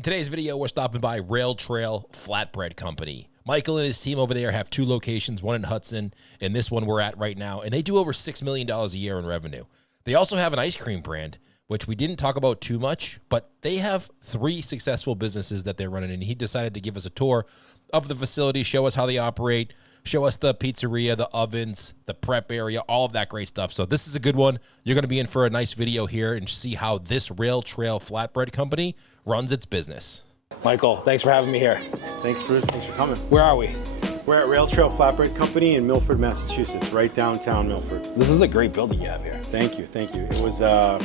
In today's video, we're stopping by Rail Trail Flatbread Company. Michael and his team over there have two locations, one in Hudson and this one we're at right now, and they do over $6 million a year in revenue. They also have an ice cream brand, which we didn't talk about too much, but they have 3 successful businesses that they're running, and he decided to give us a tour of the facility, show us how they operate, show us the pizzeria, the ovens, the prep area, all of that great stuff. So this is a good one. You're going to be in for a nice video here and see how this Rail Trail Flatbread Company runs its business. Michael, thanks for having me here. Thanks, Bruce. Thanks for coming. Where are we? We're at Rail Trail Flatbread Company in Milford, Massachusetts, right downtown Milford. This is a great building you have here. Thank you, thank you. It was a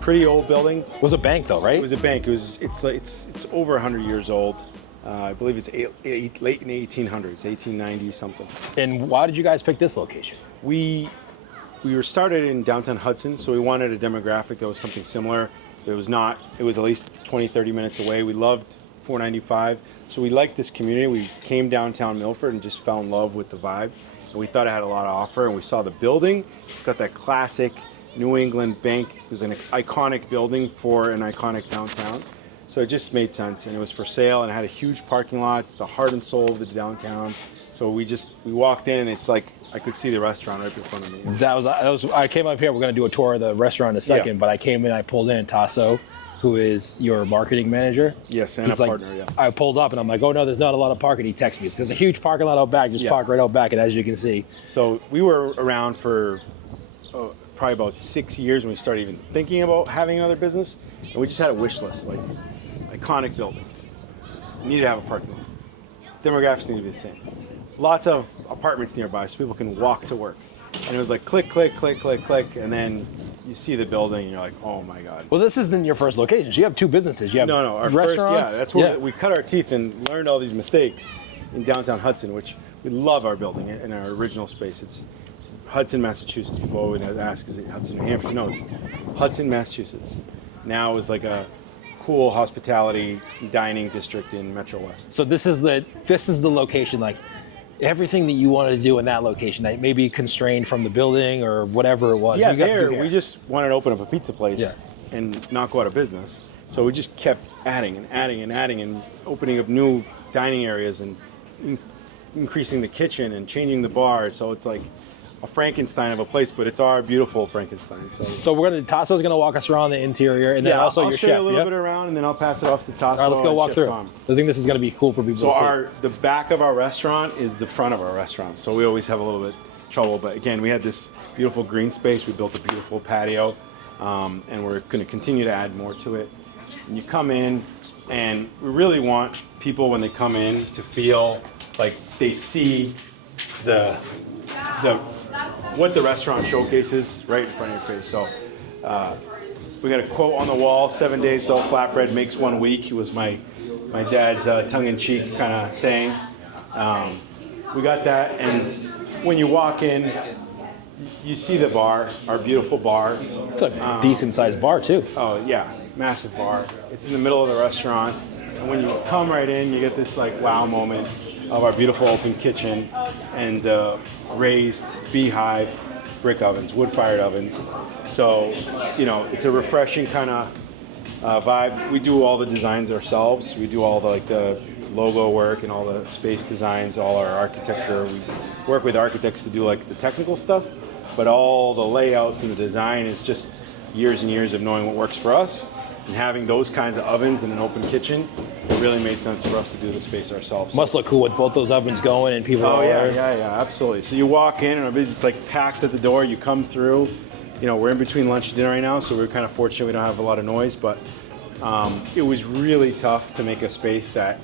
pretty old building. It was a bank though, right? It was a bank. It's over 100 years old. I believe it's late in the 1800s, 1890 something. And why did you guys pick this location? We were started in downtown Hudson, so we wanted a demographic that was something similar. It was at least 20, 30 minutes away. We loved 495, so we liked this community. We came downtown Milford and just fell in love with the vibe. And we thought it had a lot to offer, and we saw the building. It's got that classic New England bank. It was an iconic building for an iconic downtown. So it just made sense, and it was for sale, and it had a huge parking lot. It's the heart and soul of the downtown. So we walked in, and it's like I could see the restaurant right in front of me. I came up here. We're going to do a tour of the restaurant in a second, but I came in, I pulled in, and Tasso, who is your marketing manager. Yes, and a partner, yeah. I pulled up, and I'm like, oh no, there's not a lot of parking. He texts me, there's a huge parking lot out back. Just park right out back, and as you can see. So we were around for probably about 6 years when we started even thinking about having another business, and we just had a wish list, like iconic building. We need to have a parking lot. Demographics need to be the same. Lots of apartments nearby so people can walk to work. And it was like click, click, click, click, click, and then you see the building and you're like, oh my God. Well, this isn't your first location. So you have 2 businesses. You have our restaurants. That's where we cut our teeth and learned all these mistakes in downtown Hudson, which we love our building in our original space. It's Hudson, Massachusetts. People always ask, is it Hudson, New Hampshire? No, it's Hudson, Massachusetts. Now is like a cool hospitality dining district in Metro West. So this is the location, like everything that you wanted to do in that location that may be constrained from the building or whatever it was. Yeah, we just wanted to open up a pizza place and not go out of business. So we just kept adding and adding and adding and opening up new dining areas and increasing the kitchen and changing the bar. So it's like a Frankenstein of a place, but it's our beautiful Frankenstein. So Tasso's gonna walk us around the interior, and then also I'll your show chef. you a little bit around, and then I'll pass it off to Tasso. All right, let's go walk through. Tom. I think this is gonna be cool for people to see. So the back of our restaurant is the front of our restaurant. So we always have a little bit trouble, but again, we had this beautiful green space. We built a beautiful patio, and we're gonna continue to add more to it. And you come in, and we really want people when they come in to feel like they see what the restaurant showcases right in front of your face. So we got a quote on the wall: 7 days till flatbread makes 1 week. It was my dad's tongue-in-cheek kind of saying. We got that, and when you walk in, you see the bar, our beautiful bar. It's a decent-sized bar too. Oh yeah, massive bar. It's in the middle of the restaurant, and when you come right in, you get this like wow moment of our beautiful open kitchen and raised beehive brick ovens, wood-fired ovens. So, it's a refreshing kind of vibe. We do all the designs ourselves. We do all the logo work and all the space designs, all our architecture. We work with architects to do the technical stuff, but all the layouts and the design is just years and years of knowing what works for us. And having those kinds of ovens in an open kitchen, it really made sense for us to do the space ourselves. Must look cool with both those ovens going and people. Oh yeah, absolutely. So you walk in and it's like packed at the door. You come through. We're in between lunch and dinner right now, so we're kind of fortunate we don't have a lot of noise. But it was really tough to make a space that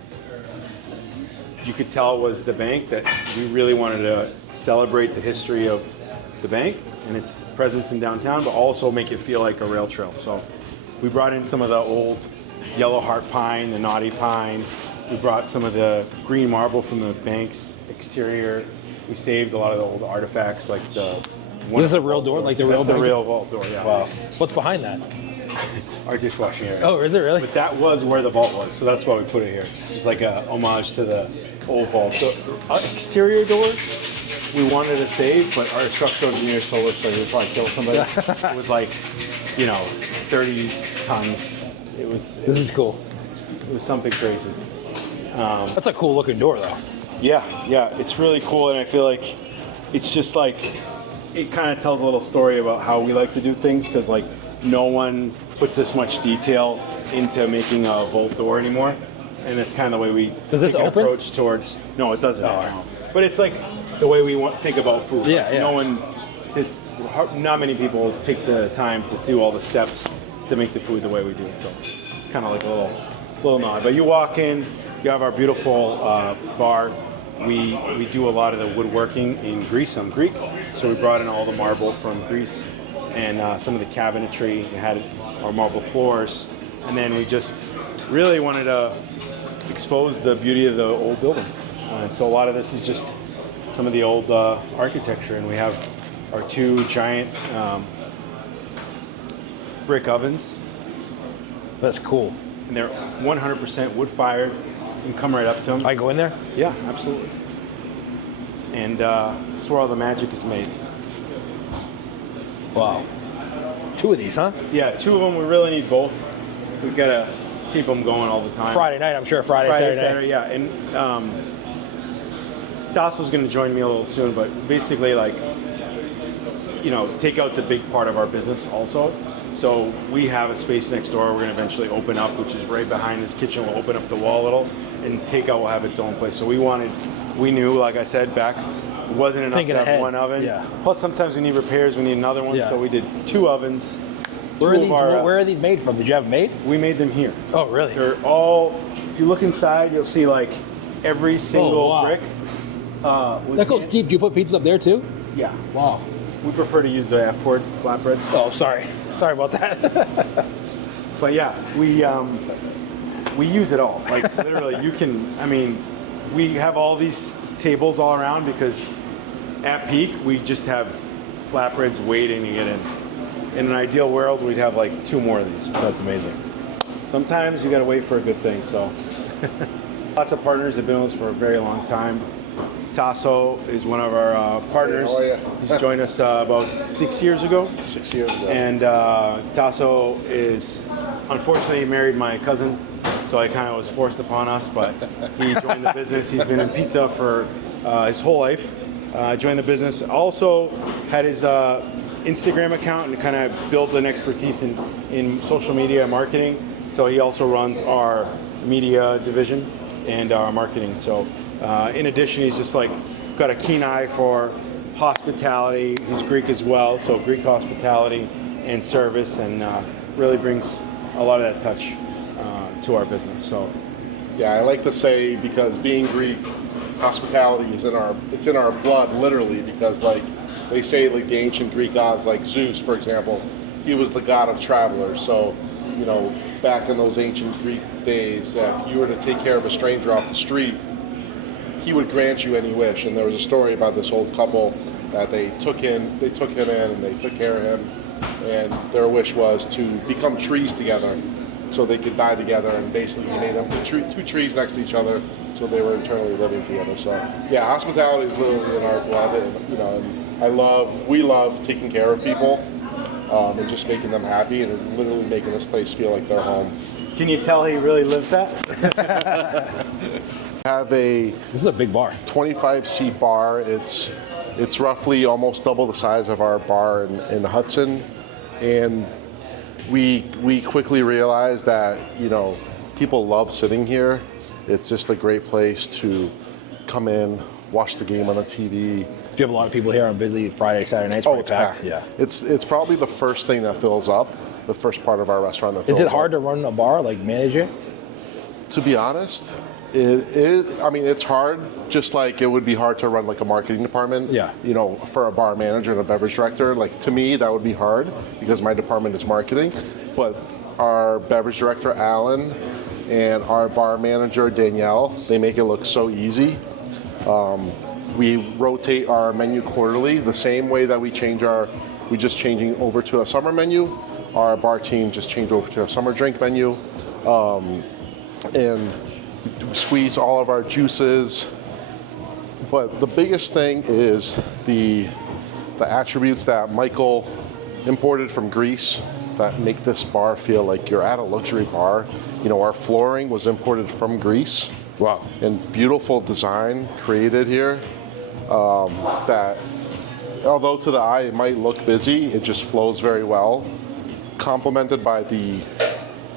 you could tell was the bank. That we really wanted to celebrate the history of the bank and its presence in downtown, but also make it feel like a rail trail. So we brought in some of the old yellow heart pine, the knotty pine. We brought some of the green marble from the bank's exterior. We saved a lot of the old artifacts, like the. This is a real door, like the real. That's the real vault door, yeah. Wow. What's behind that? Our dishwashing area. Oh, is it really? But that was where the vault was, so that's why we put it here. It's like a homage to the old vault. So exterior doors, we wanted to save, but our structural engineers told us that it would probably kill somebody. It was like, 30 tons. It was. This is cool. It was something crazy. That's a cool looking door, though. Yeah, it's really cool, and I feel like it's just like it kind of tells a little story about how we like to do things, because like no one puts this much detail into making a vault door anymore, and it's kind of the way we Does this take an open? approach towards. No, it doesn't. But it's like the way we think about food. Yeah, yeah. No one sits. Not many people take the time to do all the steps to make the food the way we do. So it's kind of like a little nod. But you walk in, you have our beautiful bar. We do a lot of the woodworking in Greece. I'm Greek, so we brought in all the marble from Greece and some of the cabinetry. We had our marble floors, and then we just really wanted to expose the beauty of the old building. So a lot of this is just some of the old architecture, and we have our two giant brick ovens. That's cool. And they're 100% wood fired. You can come right up to them. I go in there? Yeah, absolutely. And that's where all the magic is made. Wow. 2 of these, huh? Yeah, 2 of them. We really need both. We've got to keep them going all the time. Friday night, I'm sure. Friday, Saturday. yeah. And Tasso's going to join me a little soon, but basically, like, you know, takeout's a big part of our business also. So we have a space next door we're going to eventually open up, which is right behind this kitchen. We'll open up the wall a little, and takeout will have its own place. So we knew, like I said, back, it wasn't enough Thinking to have ahead. one oven. Yeah. Plus, sometimes we need repairs, we need another one. Yeah. So we did 2 ovens. Where are these made from? Did you have them made? We made them here. Oh, really? They're all, if you look inside, you'll see like every single wow. brick. That goes deep. Do you put pizzas up there too? Yeah. Wow. We prefer to use the F-word flatbreads. Oh, sorry. Sorry about that. But yeah, we use it all. Like literally, we have all these tables all around because at peak we just have flatbreads waiting to get in. In an ideal world, we'd have like 2 more of these. That's amazing. Sometimes you got to wait for a good thing. So lots of partners have been with us for a very long time. Tasso is one of our partners. Hey, how are you? He's joined us about 6 years ago. 6 years ago. And Tasso is, unfortunately, married my cousin, so it kind of was forced upon us, but he joined the business. He's been in pizza for his whole life. Joined the business. Also had his Instagram account and kind of built an expertise in social media marketing. So he also runs our media division and our marketing. So in addition, he's just like got a keen eye for hospitality. He's Greek as well, so Greek hospitality and service, and really brings a lot of that touch to our business. So Yeah, I like to say, because being Greek, hospitality is in our blood, literally, because like they say, like the ancient Greek gods, like Zeus, for example, he was the god of travelers. So, you know, back in those ancient Greek days, if you were to take care of a stranger off the street, he would grant you any wish. And there was a story about this old couple that they took him in and they took care of him, and their wish was to become trees together so they could die together, and basically he made them two trees next to each other so they were eternally living together. So yeah, hospitality is literally in our blood, and you know, and we love taking care of people and just making them happy and literally making this place feel like their home. can you tell he really lives that? Have This is a big bar. 25-seat bar. It's roughly almost double the size of our bar in Hudson, and we quickly realized that, you know, people love sitting here. It's just a great place to come in, watch the game on the TV. Do you have a lot of people here on busy Friday, Saturday nights? Oh, it's packed. Yeah. It's probably the first thing that fills up, the first part of our restaurant that fills Is up. it hard to run a bar, like manage it? To be honest, it is. I mean, it's hard, just like it would be hard to run like a marketing department. Yeah. You know, for a bar manager and a beverage director, like to me, that would be hard because my department is marketing. But our beverage director, Alan, and our bar manager, Danielle, they make it look so easy. We rotate our menu quarterly, the same way that we just changing over to a summer menu. Our bar team just changed over to a summer drink menu. And we squeeze all of our juices. But the biggest thing is the attributes that Michael imported from Greece. that make this bar feel like you're at a luxury bar. You know, our flooring was imported from Greece. Wow. And beautiful design created here that, although to the eye it might look busy, it just flows very well. Complemented by the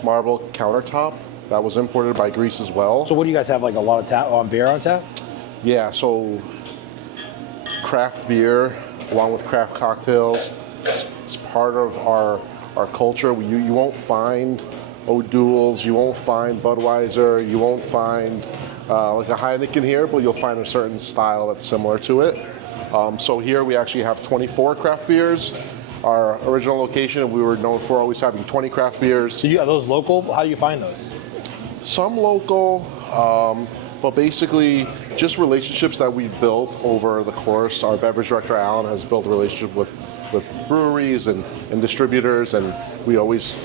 marble countertop that was imported by Greece as well. So what do you guys have, like a lot of beer on tap? Yeah, so craft beer along with craft cocktails. It's part of our culture. You won't find O'Doul's, you won't find Budweiser, you won't find like a Heineken here, but you'll find a certain style that's similar to it. So here we actually have 24 craft beers. Our original location, we were known for always having 20 craft beers. So are those local? How do you find those? Some local, but basically just relationships that we've built over the course. Our beverage director, Alan, has built a relationship with breweries and distributors, and we always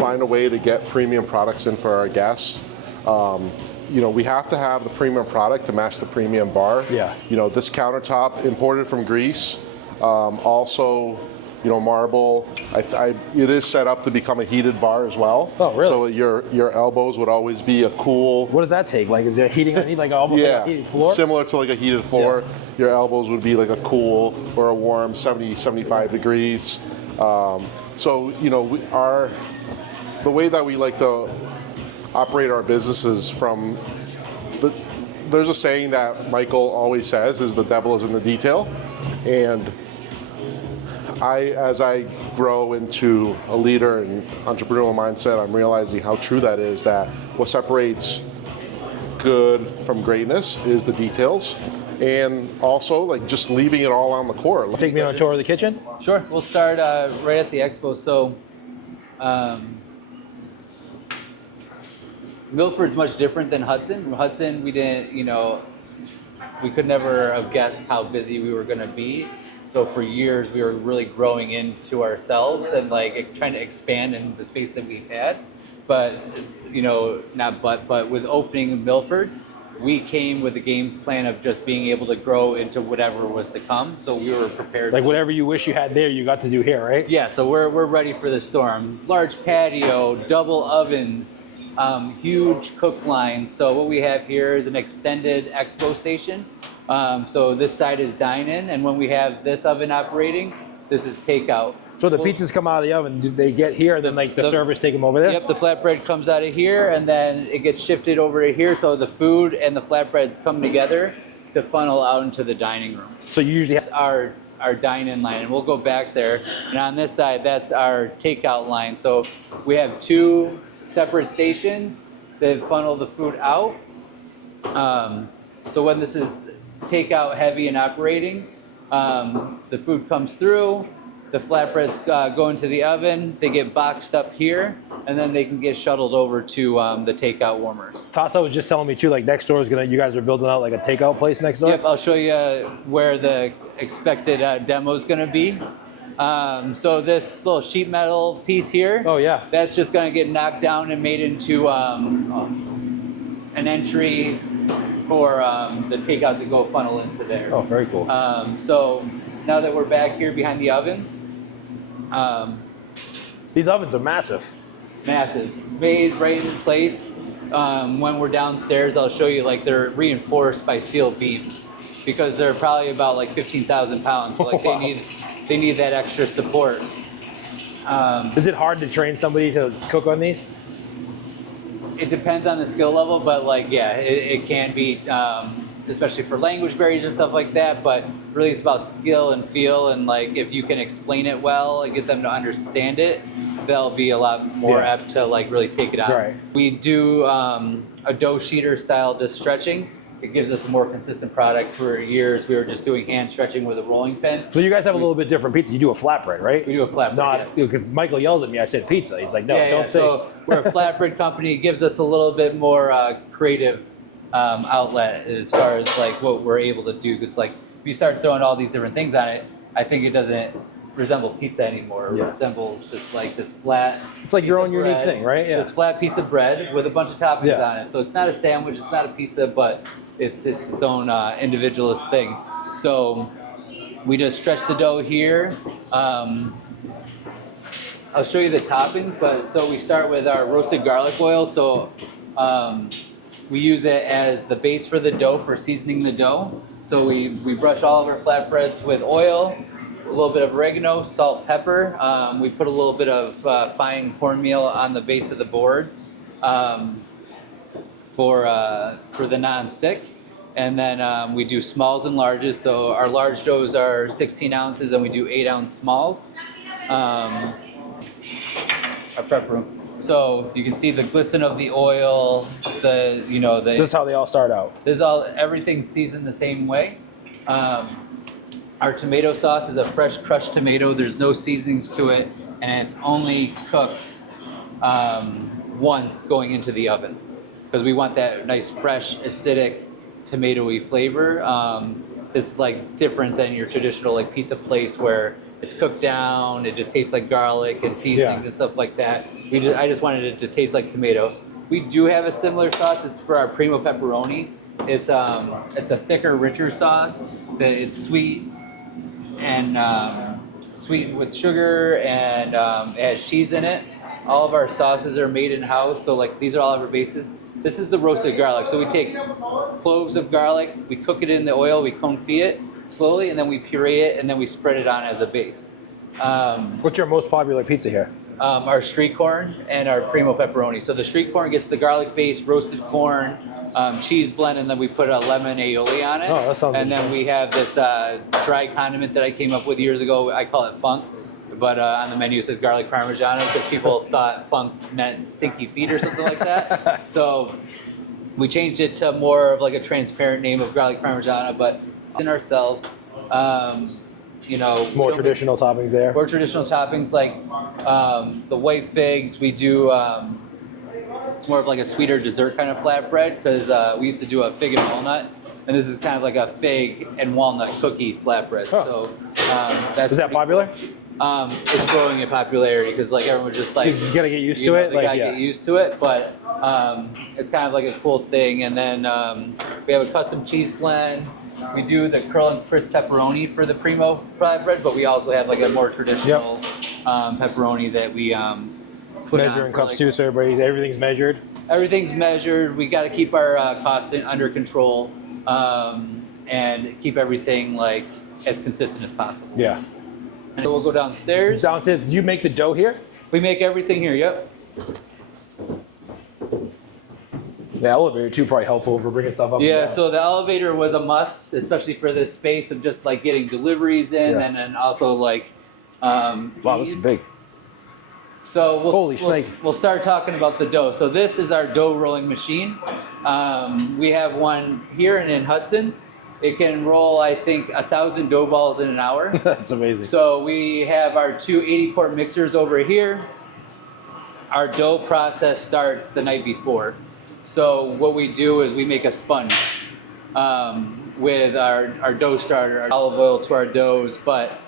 find a way to get premium products in for our guests. You know, we have to have the premium product to match the premium bar. Yeah. You know, this countertop imported from Greece. Also, you know, marble. It is set up to become a heated bar as well. Oh, really? So your elbows would always be a cool. What does that take? Like, is it heating underneath, like almost like a heated floor? Similar to like a heated floor. Yeah. Your elbows would be like a cool or a warm 70, 75 degrees. So, you know, the way that we like to operate our businesses from there's a saying that Michael always says is the devil is in the detail. And as I grow into a leader and entrepreneurial mindset, I'm realizing how true that is, that what separates good from greatness is the details. And also, like, just leaving it all on the core. Take me on a tour of the kitchen? Sure. We'll start right at the Expo. So, Milford's much different than Hudson. Hudson, we didn't, you know, we could never have guessed how busy we were going to be. So for years, we were really growing into ourselves and like trying to expand in the space that we've had. But, you know, but with opening Milford, we came with a game plan of just being able to grow into whatever was to come. So we were prepared. Like whatever you wish you had there, you got to do here, right? Yeah, so we're ready for the storm. Large patio, double ovens, huge cook line. So what we have here is an extended expo station. So this side is dine-in, and when we have this oven operating, this is takeout. So the pizzas come out of the oven, do they get here, and then like the servers take them over there? Yep, the flatbread comes out of here, and then it gets shifted over to here, so the food and the flatbreads come together to funnel out into the dining room. So you usually have Our dine-in line, and we'll go back there. And on this side, that's our takeout line. So we have two separate stations that funnel the food out. So when this is takeout heavy and operating, the food comes through, the flatbreads go into the oven, they get boxed up here, and then they can get shuttled over to the takeout warmers. Tasso was just telling me too, like next door is you guys are building out like a takeout place next door? Yep, I'll show you where the expected demo is going to be. So this little sheet metal piece here, Oh yeah. that's just going to get knocked down and made into an entry for the takeout to go funnel into there. Oh, very cool. So now that we're back here behind the ovens, These ovens are massive. massive, made right in place. When we're downstairs, I'll show you, like, they're reinforced by steel beams because they're probably about like 15,000 pounds. So like Wow. they need that extra support. Is it hard to train somebody to cook on these? It depends on the skill level, but like, yeah, it can be, especially for language barriers and stuff like that. But really, it's about skill and feel, and like if you can explain it well and get them to understand it, they'll be a lot more Yeah. apt to like really take it on. Right. We do a dough sheeter style just stretching. It gives us a more consistent product. For years, we were just doing hand stretching with a rolling pin. So you guys have a little bit different pizza. You do a flatbread, right? We do a flatbread, Not because Michael yelled at me. I said pizza. He's like, no, don't say. So we're a flatbread company. It gives us a little bit more creative outlet as far as like what we're able to do. Because like if you start throwing all these different things on it, I think it doesn't resemble pizza anymore. It Yeah. resembles just like this flat. It's like your own unique thing, right? Yeah. This flat piece of bread with a bunch of toppings Yeah. on it. So it's not a sandwich. It's not a pizza, but it's its own individualist thing. So we just stretch the dough here. I'll show you the toppings, but so we start with our roasted garlic oil. So we use it as the base for the dough for seasoning the dough. So we brush all of our flatbreads with oil, a little bit of oregano, salt, pepper. We put a little bit of fine cornmeal on the base of the boards for the non-stick. And then we do smalls and larges. So our large doughs are 16 ounces and we do 8-ounce smalls. Our prep room. So you can see the glisten of the oil, the. This is how they all start out. Everything's seasoned the same way. Our tomato sauce is a fresh crushed tomato. There's no seasonings to it, and it's only cooked once going into the oven because we want that nice fresh acidic tomatoey flavor. It's like different than your traditional like pizza place where it's cooked down. It just tastes like garlic and seasonings and stuff like that. I just wanted it to taste like tomato. We do have a similar sauce. It's for our primo pepperoni. It's a thicker, richer sauce. It's sweet and sweet with sugar and it has cheese in it. All of our sauces are made in house. So like these are all of our bases. This is the roasted garlic. So we take cloves of garlic, we cook it in the oil, we confit it slowly, and then we puree it, and then we spread it on as a base. What's your most popular pizza here? Our street corn and our primo pepperoni. So the street corn gets the garlic base, roasted corn, cheese blend, and then we put a lemon aioli on it. Oh, that sounds And then we have this dry condiment that I came up with years ago. I call it funk. But on the menu it says garlic parmigiano because people thought funk meant stinky feet or something like that. So we changed it to more of like a transparent name of garlic parmigiano, but in ourselves, More traditional toppings there. more traditional toppings like the white figs. We do, it's more of like a sweeter dessert kind of flatbread because we used to do a fig and walnut. And this is kind of like a fig and walnut cookie flatbread. Huh. So that's Is that popular? It's growing in popularity because like everyone's just like You gotta get used to it. They gotta get used to it, but it's kind of like a cool thing. And then we have a custom cheese blend. We do the curl and crisp pepperoni for the primo flatbread, but we also have like a more traditional pepperoni that we put Measuring on for, cups like, too, so everything's measured. Everything's measured. We got to keep our costs under control and keep everything like as consistent as possible. Yeah. And we'll go downstairs. Downstairs, do you make the dough here? We make everything here. Yep. The elevator too, probably helpful for bringing stuff up. Yeah. So the elevator was a must, especially for this space of just like getting deliveries in, and then also like. Wow, this is big. So Holy snake. We'll start talking about the dough. So this is our dough rolling machine. We have one here and in Hudson. It can roll, I think, 1,000 dough balls in an hour. That's amazing. So we have our two 80-quart mixers over here. Our dough process starts the night before. So what we do is we make a sponge with our dough starter, our olive oil to our doughs, but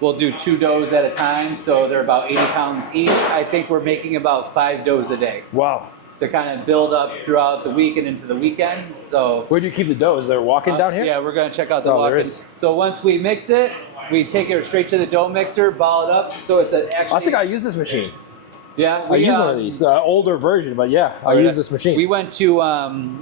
we'll do 2 doughs at a time, so they're about 80 pounds each. I think we're making about 5 doughs a day. Wow. To kind of build up throughout the week and into the weekend. So Where do you keep the dough? Is there walk-in down here? yeah, we're gonna check out the Oh, there walk-in. is. So once we mix it, we take it straight to the dough mixer, ball it up. So it's actually. I think I use this machine. Yeah, I use one of these, older version, but yeah, I use this machine. We went to a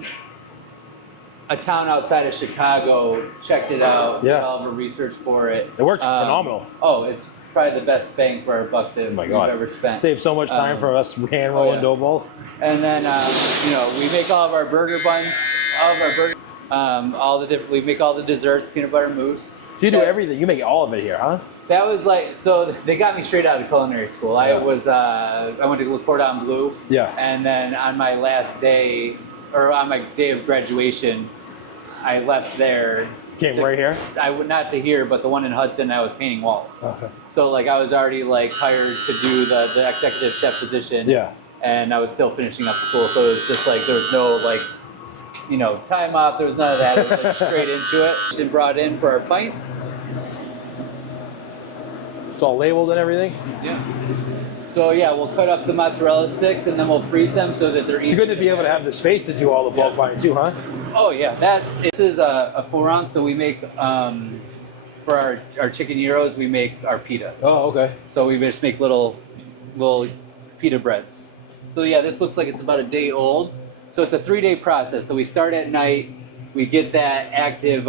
town outside of Chicago, checked it out, did all of our research for it. It works phenomenal. Oh, it's probably the best bang for our buck that we've ever spent. Saves so much time for us hand rolling dough balls. And then we make all of our burger buns, all of our burger, we make all the desserts, peanut butter mousse. So you do everything. You make all of it here, huh? That was like, so they got me straight out of culinary school. I went to Cordon Bleu. Yeah. And then on my last day, or on my day of graduation, I left there. Came right here? Not to here, but the one in Hudson, I was painting walls. Okay. So like I was already like hired to do the executive chef position. Yeah. And I was still finishing up school. So it was just like, there was no like, time off. There was none of that. It was like straight into it. And brought in for our pints. It's all labeled and everything? Yeah. So yeah, we'll cut up the mozzarella sticks and then we'll freeze them so that they're easy. It's good to be able to have the space to do all the bulk buying too, huh? Oh yeah, this is a 4 ounce, so we make for our chicken gyros, we make our pita. Oh, okay. So we just make little little pita breads. So yeah, this looks like it's about a day old. So it's a 3-day process. So we start at night, we get that active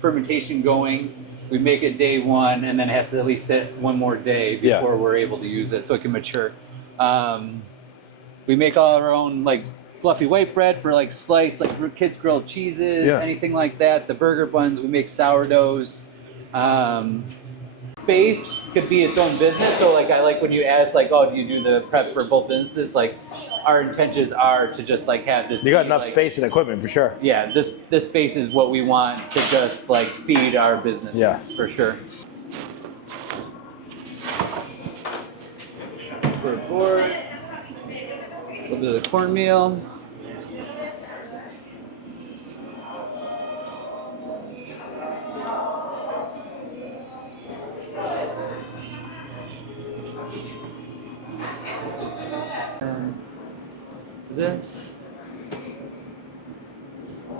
fermentation going. We make it day 1, and then it has to at least sit 1 more day before we're able to use it so it can mature. We make all our own like fluffy white bread for like sliced, like kids grilled cheeses, anything like that. The burger buns, we make sourdoughs. Space could be its own business. So like I like when you ask like, oh, do you do the prep for both businesses? Like our intentions are to just like have this. You got enough space and equipment for sure. Yeah, this space is what we want to just like feed our businesses for sure. Boards, a little bit of the cornmeal. This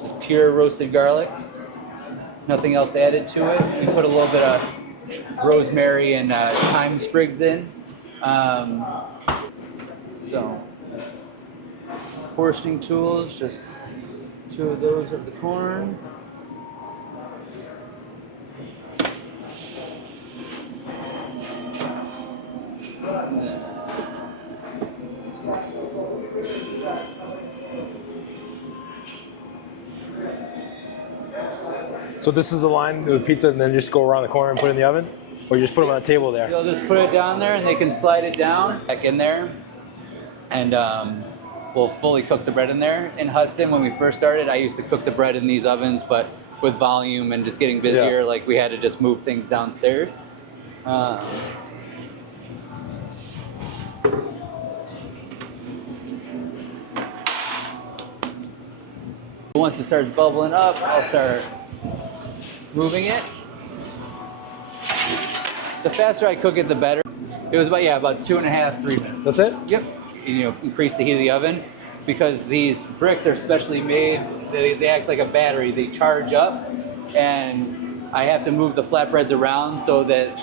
just pure roasted garlic, nothing else added to it. We put a little bit of rosemary and thyme sprigs in. So portioning tools, just 2 of those of the corn. So this is the line with pizza, and then just go around the corner and put it in the oven, or you just put them on the table there. You'll just put it down there, and they can slide it down back in there, and we'll fully cook the bread in there. In Hudson, when we first started, I used to cook the bread in these ovens, but with volume and just getting busier, like we had to just move things downstairs. Once it starts bubbling up, I'll start moving it. The faster I cook it, the better. It was about 2.5, 3 minutes. That's it? Yep. Increase the heat of the oven because these bricks are specially made. They act like a battery. They charge up, and I have to move the flatbreads around so that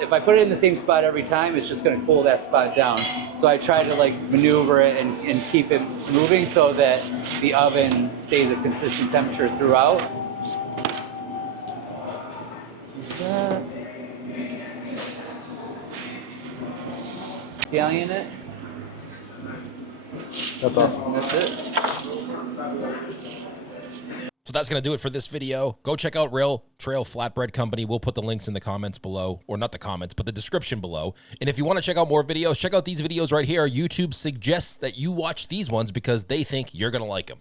if I put it in the same spot every time, it's just going to cool that spot down. So I try to like maneuver it and keep it moving so that the oven stays a consistent temperature throughout. Scallion it. That's awesome. That's it. So that's going to do it for this video. Go check out Rail Trail Flatbread Company. We'll put the links in the comments below, or not the comments, but the description below. And if you want to check out more videos, check out these videos right here. YouTube suggests that you watch these ones because they think you're going to like them.